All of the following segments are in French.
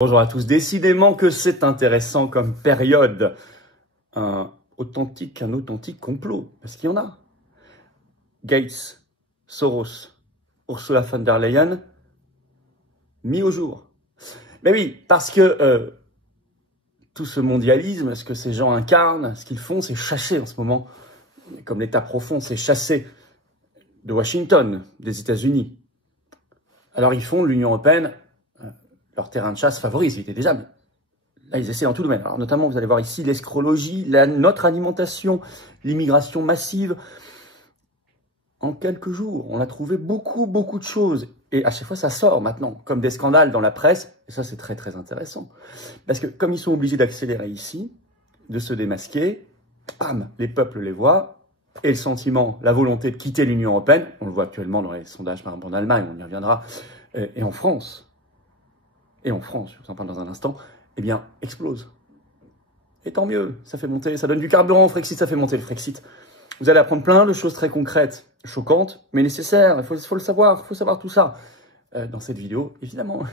Bonjour à tous. Décidément que c'est intéressant comme période. Un authentique complot. Parce qu'il y en a. Gates, Soros, Ursula von der Leyen, mis au jour. Mais oui, parce que tout ce mondialisme, ce que ces gens incarnent, ce qu'ils font, c'est chasser en ce moment. Comme l'État profond, c'est chasser de Washington, des États-Unis. Alors ils font l'Union européenne leur terrain de chasse favori, c'était déjà, mais là ils essaient dans tout le domaine. Alors notamment, vous allez voir ici l'escrologie, notre alimentation, l'immigration massive. En quelques jours, on a trouvé beaucoup de choses. Et à chaque fois, ça sort maintenant, comme des scandales dans la presse. Et ça, c'est très intéressant. Parce que comme ils sont obligés d'accélérer ici, de se démasquer, bam, les peuples les voient. Et le sentiment, la volonté de quitter l'Union européenne, on le voit actuellement dans les sondages, par exemple en Allemagne, on y reviendra, et en France, je vous en parle dans un instant, eh bien, explose. Et tant mieux, ça fait monter, ça donne du carburant au Frexit, ça fait monter le Frexit. Vous allez apprendre plein de choses très concrètes, choquantes, mais nécessaires, il faut le savoir, tout ça. Dans cette vidéo, évidemment,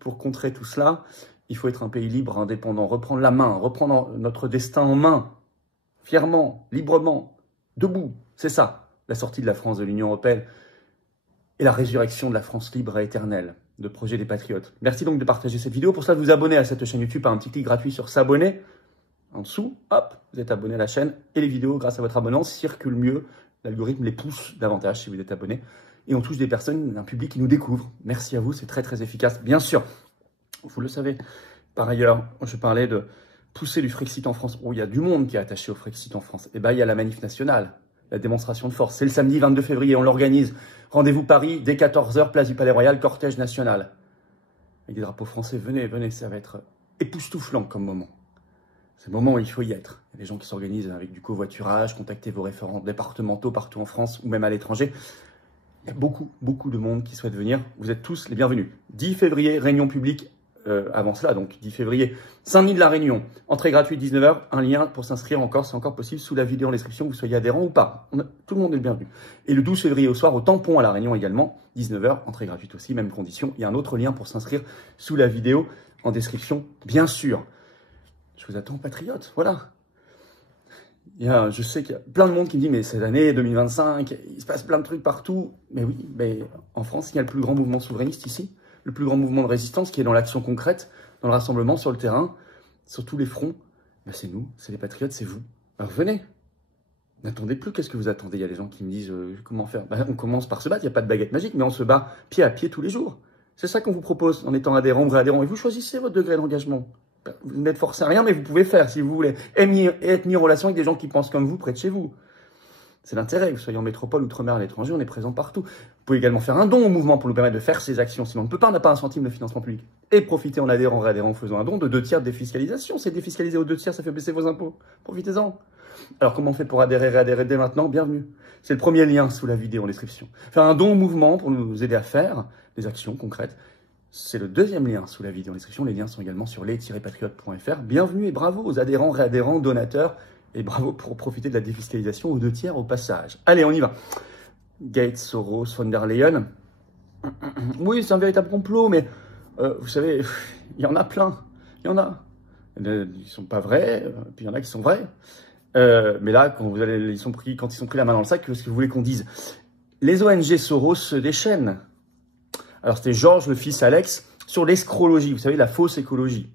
pour contrer tout cela, il faut être un pays libre, indépendant, reprendre la main, reprendre notre destin en main, fièrement, librement, debout. C'est ça, la sortie de la France de l'Union européenne et la résurrection de la France libre et éternelle. De Projet des Patriotes. Merci donc de partager cette vidéo. Pour ça, de vous abonner à cette chaîne YouTube par un petit clic gratuit sur s'abonner. En dessous, hop, vous êtes abonné à la chaîne et les vidéos, grâce à votre abonnement, circulent mieux. L'algorithme les pousse davantage si vous êtes abonné. Et on touche des personnes, un public qui nous découvre. Merci à vous, c'est très efficace. Bien sûr, vous le savez. Par ailleurs, je parlais de pousser du Frexit en France. Oh, il y a du monde qui est attaché au Frexit en France. Et bien, il y a la manif nationale, la démonstration de force. C'est le samedi 22 février, on l'organise. Rendez-vous Paris, dès 14 h, place du Palais Royal, cortège national. Avec des drapeaux français, venez, ça va être époustouflant comme moment. C'est le moment où il faut y être. Il y a des gens qui s'organisent avec du covoiturage, contactez vos référents départementaux partout en France ou même à l'étranger. Il y a beaucoup de monde qui souhaite venir. Vous êtes tous les bienvenus. 10 février, réunion publique. Avant cela, donc 10 février, Saint-Denis de la Réunion, entrée gratuite 19 h, un lien pour s'inscrire encore, c'est encore possible, sous la vidéo en description, que vous soyez adhérent ou pas. Tout le monde est le bienvenu. Et le 12 février au soir, au Tampon à la Réunion également, 19 h, entrée gratuite aussi, même condition. Il y a un autre lien pour s'inscrire sous la vidéo en description, bien sûr. Je vous attends, patriotes, voilà. Je sais qu'il y a plein de monde qui me dit, mais cette année 2025, il se passe plein de trucs partout. Mais oui, mais en France, il y a le plus grand mouvement souverainiste ici. Le plus grand mouvement de résistance qui est dans l'action concrète, dans le rassemblement sur le terrain, sur tous les fronts. Ben c'est nous, c'est les patriotes, c'est vous. Alors venez, n'attendez plus, qu'est-ce que vous attendez? Il y a des gens qui me disent comment faire. Ben, on commence par se battre, il n'y a pas de baguette magique, mais on se bat pied à pied tous les jours. C'est ça qu'on vous propose en étant adhérent, vrai adhérent. Et vous choisissez votre degré d'engagement. Vous n'êtes forcé à rien, mais vous pouvez faire si vous voulez. Et être mis en relation avec des gens qui pensent comme vous près de chez vous. C'est l'intérêt, que vous soyez en métropole, outre-mer, à l'étranger, on est présent partout. Vous pouvez également faire un don au mouvement pour nous permettre de faire ces actions. Sinon, on ne peut pas, on n'a pas un centime de financement public. Et profiter en adhérant, réadhérant, en faisant un don de 2 tiers de défiscalisation. C'est défiscalisé aux 2 tiers, ça fait baisser vos impôts. Profitez-en. Alors, comment on fait pour adhérer, réadhérer dès maintenant? Bienvenue. C'est le premier lien sous la vidéo en description. Faire un don au mouvement pour nous aider à faire des actions concrètes. C'est le deuxième lien sous la vidéo en description. Les liens sont également sur les-patriotes.fr. Bienvenue et bravo aux adhérents, réadhérents, donateurs. Et bravo pour profiter de la défiscalisation aux 2 tiers au passage. Allez, on y va. Gates, Soros, von der Leyen. Oui, c'est un véritable complot, mais vous savez, il y en a plein. Il y en a. Ils ne sont pas vrais, puis il y en a qui sont vrais. Mais là, quand ils sont pris la main dans le sac, qu'est-ce que vous voulez qu'on dise? Les ONG Soros se déchaînent. Alors, c'était Georges, le fils Alex, sur l'escrologie. Vous savez, la fausse écologie.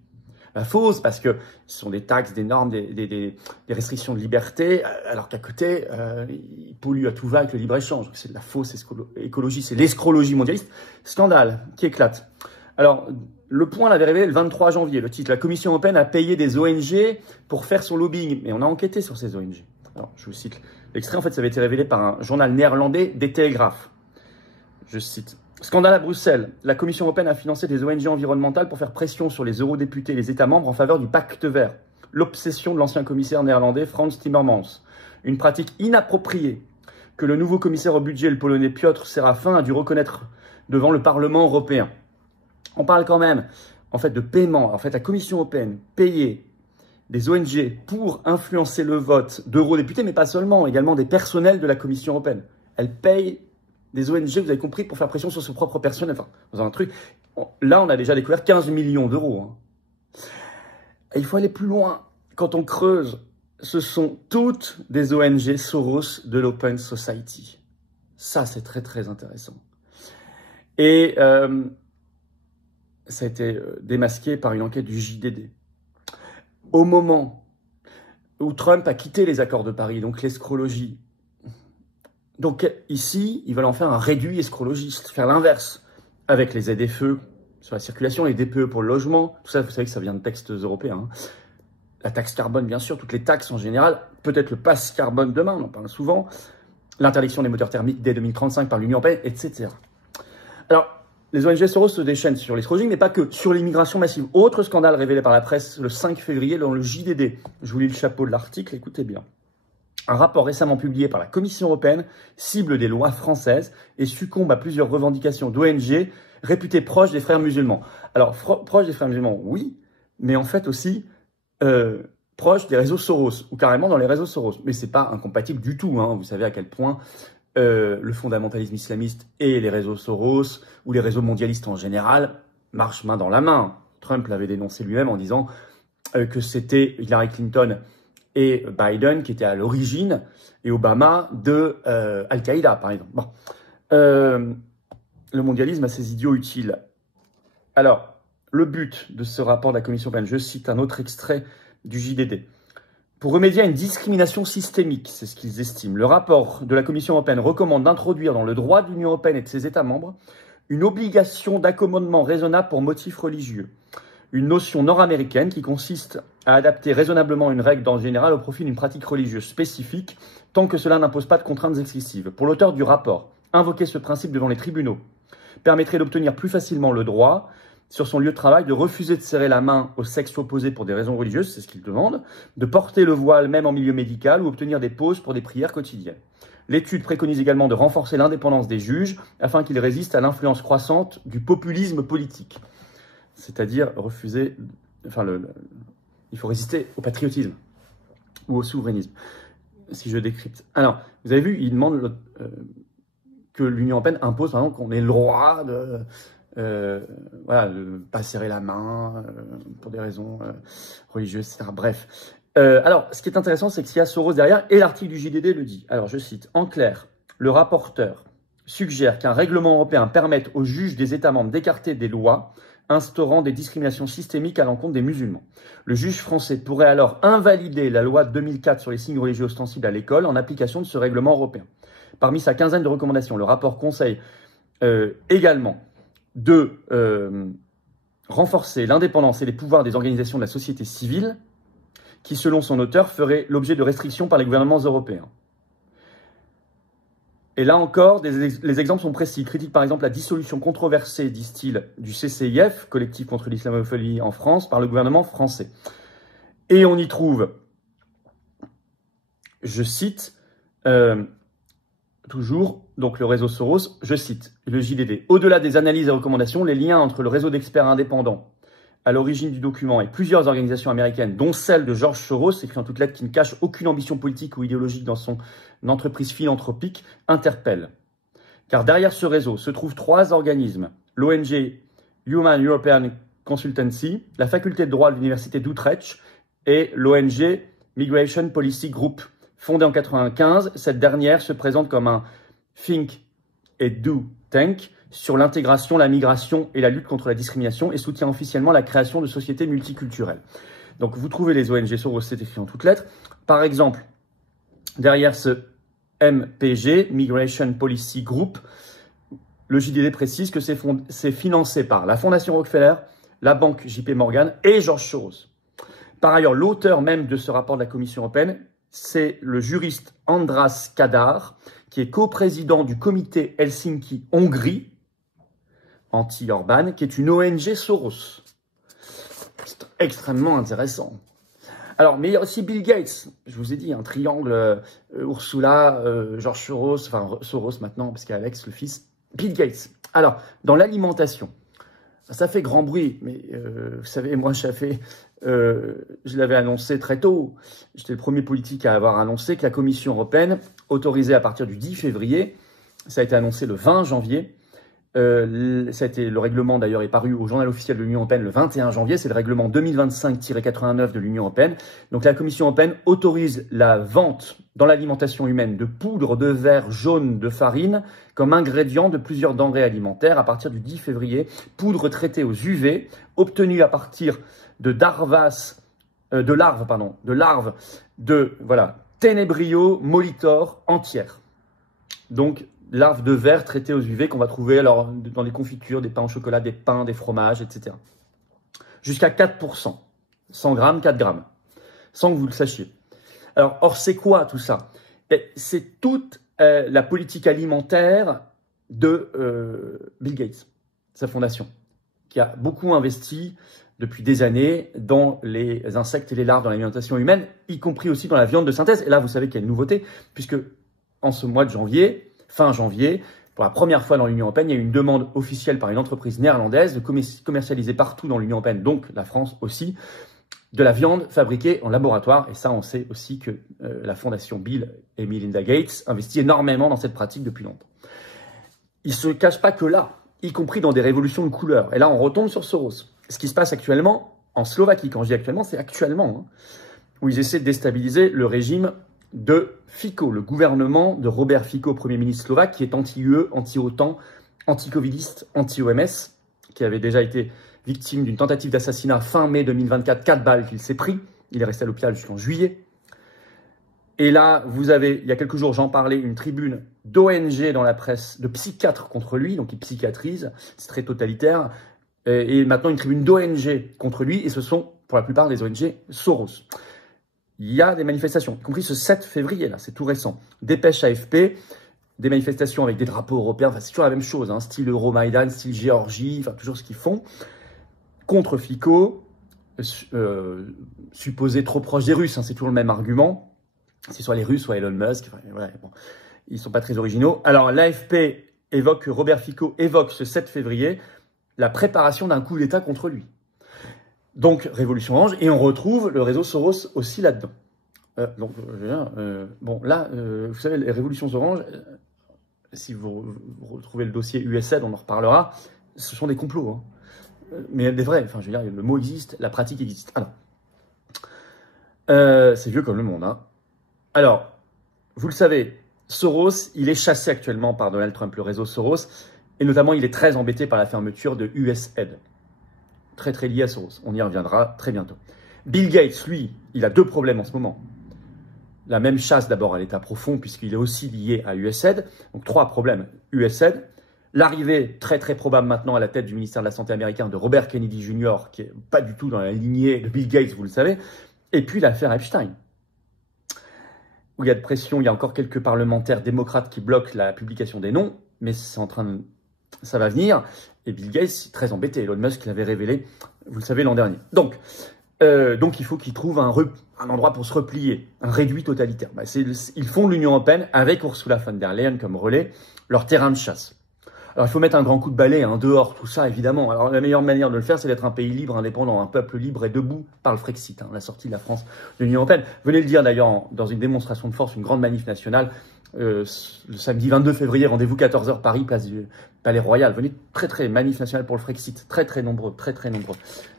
La fausse, parce que ce sont des taxes, des normes, des restrictions de liberté, alors qu'à côté, ils polluent à tout va avec le libre-échange. C'est de la fausse écologie, c'est l'escrologie mondialiste. Scandale qui éclate. Alors, Le Point l'avait révélé le 23 janvier, le titre. La Commission européenne a payé des ONG pour faire son lobbying. Mais on a enquêté sur ces ONG. Alors, je vous cite l'extrait. En fait, ça avait été révélé par un journal néerlandais, des Télégraphes. Je cite. Scandale à Bruxelles. La Commission européenne a financé des ONG environnementales pour faire pression sur les eurodéputés et les États membres en faveur du pacte vert. L'obsession de l'ancien commissaire néerlandais Frans Timmermans. Une pratique inappropriée que le nouveau commissaire au budget, le Polonais Piotr Sérafin, a dû reconnaître devant le Parlement européen. On parle quand même, en fait, de paiement. En fait, la Commission européenne payait des ONG pour influencer le vote d'eurodéputés, mais pas seulement, également des personnels de la Commission européenne. Elle paye des ONG, vous avez compris, pour faire pression sur son propre personnel. Enfin, dans un truc, là, on a déjà découvert 15 millions d'euros. Hein. Et il faut aller plus loin. Quand on creuse, ce sont toutes des ONG Soros de l'Open Society. Ça, c'est très, très intéressant. Et ça a été démasqué par une enquête du JDD. Au moment où Trump a quitté les accords de Paris, donc l'escrologie, donc ici, ils veulent en faire un réduit escrologiste, faire l'inverse, avec les ZFE sur la circulation, les DPE pour le logement, tout ça, vous savez que ça vient de textes européens. Hein. La taxe carbone, bien sûr, toutes les taxes en général, peut-être le pass carbone demain, on en parle souvent, l'interdiction des moteurs thermiques dès 2035 par l'Union européenne, etc. Alors, les ONG Soros se déchaînent sur l'escrologie, mais pas que, sur l'immigration massive. Autre scandale révélé par la presse le 5 février dans le JDD. Je vous lis le chapeau de l'article, écoutez bien. Un rapport récemment publié par la Commission européenne cible des lois françaises et succombe à plusieurs revendications d'ONG réputées proches des frères musulmans. Alors, proches des frères musulmans, oui, mais en fait aussi proches des réseaux Soros, ou carrément dans les réseaux Soros. Mais c'est pas incompatible du tout, hein. Vous savez à quel point le fondamentalisme islamiste et les réseaux Soros, ou les réseaux mondialistes en général, marchent main dans la main. Trump l'avait dénoncé lui-même en disant que c'était Hillary Clinton et Biden qui étaient à l'origine, et Obama, de Al-Qaïda, par exemple. Bon. Le mondialisme a ses idiots utiles. Alors, le but de ce rapport de la Commission européenne, je cite un autre extrait du JDD. Pour remédier à une discrimination systémique, c'est ce qu'ils estiment, le rapport de la Commission européenne recommande d'introduire dans le droit de l'Union européenne et de ses États membres une obligation d'accommodement raisonnable pour motifs religieux. Une notion nord-américaine qui consiste à adapter raisonnablement une règle d'ordre général au profit d'une pratique religieuse spécifique, tant que cela n'impose pas de contraintes excessives. Pour l'auteur du rapport, invoquer ce principe devant les tribunaux permettrait d'obtenir plus facilement le droit, sur son lieu de travail, de refuser de serrer la main au sexe opposé pour des raisons religieuses, c'est ce qu'il demande, de porter le voile même en milieu médical ou obtenir des pauses pour des prières quotidiennes. L'étude préconise également de renforcer l'indépendance des juges afin qu'ils résistent à l'influence croissante du populisme politique. C'est-à-dire refuser, enfin, il faut résister au patriotisme ou au souverainisme, si je décrypte. Alors, vous avez vu, il demande que l'Union européenne impose, par exemple, qu'on ait le droit de voilà, de ne pas serrer la main pour des raisons religieuses, etc. Bref. Alors, ce qui est intéressant, c'est qu'il y a Soros derrière, et l'article du JDD le dit. Alors, je cite, « En clair, le rapporteur suggère qu'un règlement européen permette aux juges des États membres d'écarter des lois instaurant des discriminations systémiques à l'encontre des musulmans. Le juge français pourrait alors invalider la loi de 2004 sur les signes religieux ostensibles à l'école en application de ce règlement européen. Parmi sa quinzaine de recommandations, le rapport conseille également de renforcer l'indépendance et les pouvoirs des organisations de la société civile qui, selon son auteur, feraient l'objet de restrictions par les gouvernements européens. » Et là encore, les exemples sont précis. Il critique par exemple la dissolution controversée, disent-ils, du CCIF, Collectif contre l'islamophobie en France, par le gouvernement français. Et on y trouve, je cite, toujours, donc le réseau Soros, je cite, le JDD. « Au-delà des analyses et recommandations, les liens entre le réseau d'experts indépendants à l'origine du document et plusieurs organisations américaines, dont celle de George Soros, écrit en toutes lettres qui ne cache aucune ambition politique ou idéologique dans son entreprise philanthropique, interpellent. Car derrière ce réseau se trouvent trois organismes, l'ONG Human European Consultancy, la faculté de droit de l'université d'Utrecht et l'ONG Migration Policy Group. Fondée en 1995, cette dernière se présente comme un think et do tank sur l'intégration, la migration et la lutte contre la discrimination et soutient officiellement la création de sociétés multiculturelles. Donc vous trouvez les ONG Soros, c'est écrit en toutes lettres. Par exemple, derrière ce MPG, Migration Policy Group, le JDD précise que c'est financé par la Fondation Rockefeller, la banque JP Morgan et George Soros. Par ailleurs, l'auteur même de ce rapport de la Commission européenne, c'est le juriste András Kadar, qui est coprésident du comité Helsinki-Hongrie, anti-Orban, qui est une ONG Soros. C'est extrêmement intéressant. Alors, mais il y a aussi Bill Gates. Je vous ai dit, un triangle, Ursula, George Soros, enfin Soros maintenant, parce qu'il y a Alex, le fils, Bill Gates. Alors, dans l'alimentation, ça fait grand bruit, mais vous savez, moi, je l'avais annoncé très tôt. J'étais le premier politique à avoir annoncé que la Commission européenne autorisait à partir du 10 février, ça a été annoncé le 20 janvier, Le règlement d'ailleurs est paru au journal officiel de l'Union européenne le 21 janvier, c'est le règlement 2025-89 de l'Union européenne. Donc la Commission européenne autorise la vente dans l'alimentation humaine de poudre de verre jaune de farine comme ingrédient de plusieurs denrées alimentaires à partir du 10 février, poudre traitée aux UV, obtenue à partir de larves de Ténébrio molitor entières. Donc larves de verre traitées aux UV qu'on va trouver alors dans les confitures, des pains au chocolat, des pains, des fromages, etc. Jusqu'à 4%, 100 grammes, 4 grammes, sans que vous le sachiez. Alors, or, c'est quoi tout ça? C'est toute la politique alimentaire de Bill Gates, sa fondation, qui a beaucoup investi depuis des années dans les insectes et les larves dans l'alimentation humaine, y compris aussi dans la viande de synthèse. Et là, vous savez qu'il y a une nouveauté, puisque en ce mois de janvier, fin janvier, pour la première fois dans l'Union européenne, il y a eu une demande officielle par une entreprise néerlandaise de commercialiser partout dans l'Union européenne, donc la France aussi, de la viande fabriquée en laboratoire. Et ça, on sait aussi que la fondation Bill et Melinda Gates investit énormément dans cette pratique depuis longtemps. Ils ne se cachent pas que là, y compris dans des révolutions de couleur. Et là, on retombe sur Soros. Ce qui se passe actuellement en Slovaquie, quand je dis actuellement, c'est actuellement, où ils essaient de déstabiliser le régime de Fico, le gouvernement de Robert Fico, Premier ministre slovaque, qui est anti-UE, anti-OTAN, anti-covidiste, anti-OMS, qui avait déjà été victime d'une tentative d'assassinat fin mai 2024, 4 balles qu'il s'est pris. Il est resté à l'hôpital jusqu'en juillet. Et là, vous avez, il y a quelques jours, j'en parlais, une tribune d'ONG dans la presse, de psychiatres contre lui, donc il psychiatrise, c'est très totalitaire, et maintenant une tribune d'ONG contre lui, et ce sont, pour la plupart des ONG, Soros. Il y a des manifestations, y compris ce 7 février, là, c'est tout récent. Dépêche AFP, des manifestations avec des drapeaux européens, enfin, c'est toujours la même chose, style Euromaïdan, style Géorgie, enfin, toujours ce qu'ils font, contre Fico, supposé trop proche des Russes, c'est toujours le même argument, c'est soit les Russes, soit Elon Musk, enfin, voilà, bon, ils ne sont pas très originaux. Alors, l'AFP évoque, Robert Fico évoque ce 7 février, la préparation d'un coup d'État contre lui. Donc, Révolution Orange, et on retrouve le réseau Soros aussi là-dedans. Bon, là, vous savez, les Révolutions Orange, si vous retrouvez le dossier USAID, on en reparlera, ce sont des complots. Mais des vrais, enfin, je veux dire, le mot existe, la pratique existe. Alors, c'est vieux comme le monde. Alors, vous le savez, Soros, il est chassé actuellement par Donald Trump, le réseau Soros, et notamment, il est très embêté par la fermeture de USAID. Très, très lié à Soros. On y reviendra très bientôt. Bill Gates, lui, il a deux problèmes en ce moment. La même chasse d'abord à l'état profond, puisqu'il est aussi lié à USAID. Donc, 3 problèmes. USAID, l'arrivée très, très probable maintenant à la tête du ministère de la Santé américain de Robert Kennedy Jr., qui n'est pas du tout dans la lignée de Bill Gates, vous le savez. Et puis, l'affaire Epstein, où il y a de pression, il y a encore quelques parlementaires démocrates qui bloquent la publication des noms, mais c'est en train de... ça va venir. Et Bill Gates est très embêté. Elon Musk l'avait révélé, vous le savez, l'an dernier. Donc il faut qu'ils trouvent un endroit pour se replier, un réduit totalitaire. Ils font l'Union européenne avec Ursula von der Leyen comme relais, leur terrain de chasse. Alors il faut mettre un grand coup de balai, dehors, tout ça, évidemment. Alors la meilleure manière de le faire, c'est d'être un pays libre, indépendant, un peuple libre et debout par le Frexit, la sortie de la France de l'Union européenne. Venez le dire d'ailleurs dans une démonstration de force, une grande manif nationale, le samedi 22 février, rendez-vous 14h Paris, place du Palais Royal. Venez, très manif nationale pour le Frexit, très nombreux, très nombreux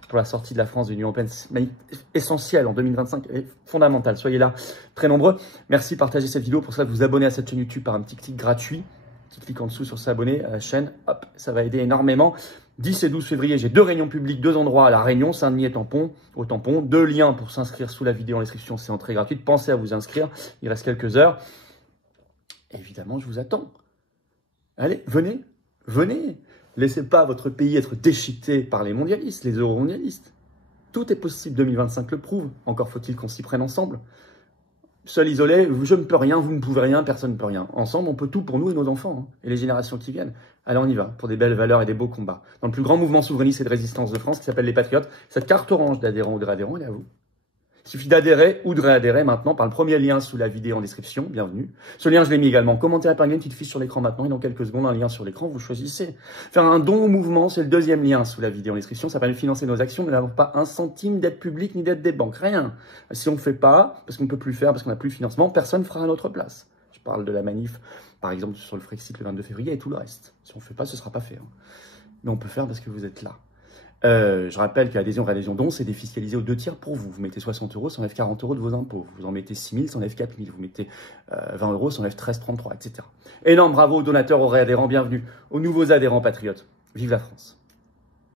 pour la sortie de la France de l'Union européenne. C'est essentiel en 2025, et fondamental. Soyez là, très nombreux. Merci, partagez cette vidéo. Pour ça, vous abonnez à cette chaîne YouTube par un petit clic gratuit. Petit clic en dessous sur s'abonner à la chaîne. Hop, ça va aider énormément. 10 et 12 février, j'ai 2 réunions publiques, 2 endroits à La Réunion, Saint-Denis et au Tampon. 2 liens pour s'inscrire sous la vidéo en description, c'est entrée gratuite. Pensez à vous inscrire, il reste quelques heures. Évidemment, je vous attends. Allez, venez. Laissez pas votre pays être déchiqueté par les mondialistes, les euro-mondialistes. Tout est possible, 2025 le prouve. Encore faut-il qu'on s'y prenne ensemble. Seul isolé, je ne peux rien, vous ne pouvez rien, personne ne peut rien. Ensemble, on peut tout pour nous et nos enfants, et les générations qui viennent. Allez, on y va, pour des belles valeurs et des beaux combats. Dans le plus grand mouvement souverainiste et de résistance de France, qui s'appelle les Patriotes, cette carte orange d'adhérents ou de réadhérents, elle est à vous. Il suffit d'adhérer ou de réadhérer maintenant par le premier lien sous la vidéo en description, bienvenue. Ce lien, je l'ai mis également en commentaire par une petite fiche sur l'écran maintenant, et dans quelques secondes, un lien sur l'écran, vous choisissez. Faire un don au mouvement, c'est le deuxième lien sous la vidéo en description, ça permet de financer nos actions, nous n'avons pas un centime d'aide publique ni d'aide des banques, rien. Si on ne fait pas, parce qu'on ne peut plus faire, parce qu'on n'a plus de financement, personne ne fera à notre place. Je parle de la manif Par exemple, sur le Frexit le 22 février et tout le reste. Si on ne fait pas, ce ne sera pas fait. Hein. Mais on peut faire parce que vous êtes là. Je rappelle que l'adhésion réadhésion don, c'est défiscalisé aux 2 tiers pour vous. Vous mettez 60 €, ça enlève 40 € de vos impôts. Vous en mettez 6 000, ça enlève 4 000. Vous mettez 20 €, ça enlève 13,33, etc. Énorme bravo aux donateurs, aux réadhérents, bienvenue aux nouveaux adhérents patriotes. Vive la France!